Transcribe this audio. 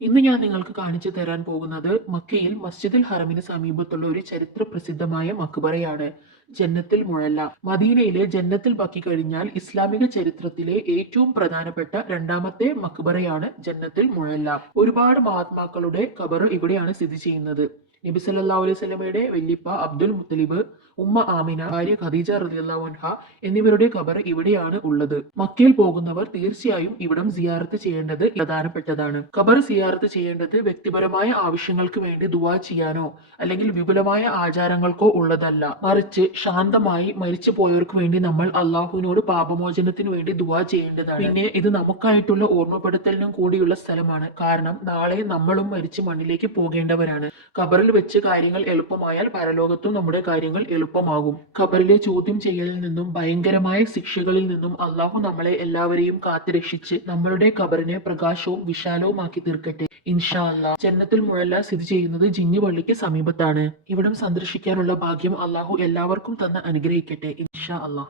ഇന്ന് ഞാൻ നിങ്ങൾക്ക് കാണിച്ചു തരാൻ പോകുന്നത് മക്കയിൽ മസ്ജിദുൽ ഹറമിന് സമീപത്തുള്ള ഒരു ചരിത്ര പ്രസിദ്ധമായ മക്ബറയാണ് ജന്നത്തിൽ മുഴല്ല. മദീനയിലെ ജന്നത്തിൽ ബാക്കി കഴിഞ്ഞാൽ ഇസ്ലാമിക ചരിത്രത്തിലെ ഏറ്റവും പ്രധാനപ്പെട്ട രണ്ടാമത്തെ മക്ബറയാണ് ജന്നത്തിൽ മുഴല്ല. ഒരുപാട് മഹാത്മാക്കളുടെ കബറ് ഇവിടെയാണ് സ്ഥിതി ചെയ്യുന്നത്. നബി സല്ലാ അലൈഹി സ്വലമയുടെ വല്യപ്പ അബ്ദുൽ മുത്തലിബ് ഉമ്മ ആമിന ഭാര്യ ഖദീജ റളിയല്ലാഹു അൻഹ എന്നിവരുടെ ഖബർ ഇവിടെയാണ് ഉള്ളത്. മക്കയിൽ പോകുന്നവർ തീർച്ചയായും ഇവിടം സിയാറത്ത് ചെയ്യേണ്ടത് പ്രധാനപ്പെട്ടതാണ്. ഖബർ സിയാറത്ത് ചെയ്യേണ്ടത് വ്യക്തിപരമായ ആവശ്യങ്ങൾക്ക് വേണ്ടി ദുവാ ചെയ്യാനോ അല്ലെങ്കിൽ വിപുലമായ ആചാരങ്ങൾക്കോ ഉള്ളതല്ല. മറിച്ച് ശാന്തമായി മരിച്ചു പോയവർക്ക് വേണ്ടി നമ്മൾ അള്ളാഹുവിനോട് പാപമോചനത്തിനു വേണ്ടി ദുവാ ചെയ്യേണ്ടതാണ്. പിന്നെ ഇത് നമുക്കായിട്ടുള്ള ഓർമ്മപ്പെടുത്തലിനും കൂടിയുള്ള സ്ഥലമാണ്. കാരണം നാളെ നമ്മളും മരിച്ച് മണ്ണിലേക്ക് പോകേണ്ടവരാണ്. ഖബറിൽ വെച്ച് കാര്യങ്ങൾ എളുപ്പമായാൽ പരലോകത്തും നമ്മുടെ കാര്യങ്ങൾ എളുപ്പമാകും. ഖബറിലെ ചോദ്യം ചെയ്യലിൽ നിന്നും ഭയങ്കരമായ ശിക്ഷകളിൽ നിന്നും അള്ളാഹു നമ്മളെ എല്ലാവരെയും കാത്തുരക്ഷിച്ച് നമ്മളുടെ ഖബറിനെ പ്രകാശവും വിശാലവുമാക്കി തീർക്കട്ടെ. ഇൻഷാ അല്ലാ ജന്നത്തിൽ മുഴല്ല സ്ഥിതി ചെയ്യുന്നത് ജിഞ്ഞു പള്ളിക്ക് സമീപത്താണ്. ഇവിടം സന്ദർശിക്കാനുള്ള ഭാഗ്യം അള്ളാഹു എല്ലാവർക്കും തന്നെ അനുഗ്രഹിക്കട്ടെ. ഇൻഷാ അല്ലാ